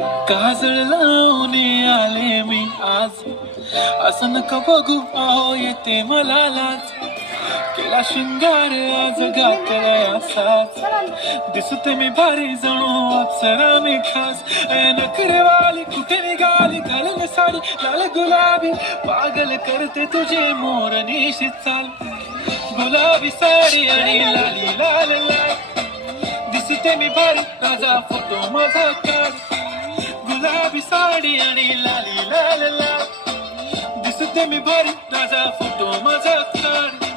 काजळ लावून आले मी आज, असं नका बघू अहो येते मला लाज. केला शृंगार आज घातलाय असाच, दिसते मी भारी जणू अप्सरा मी खास. नखरेवाली कुठे निघाली घालून साडी लाल गुलाबी, पागल करते तुझे मोरनीशी चाल. गुलाबी साडी आणि लाली लाल लाल, दिसते मी भारी राजा फोटो माझा काढ. गुलाबी साडी आणि लाली लाल लाल, दिसते मी भारी राजा फोटो माझा काढ.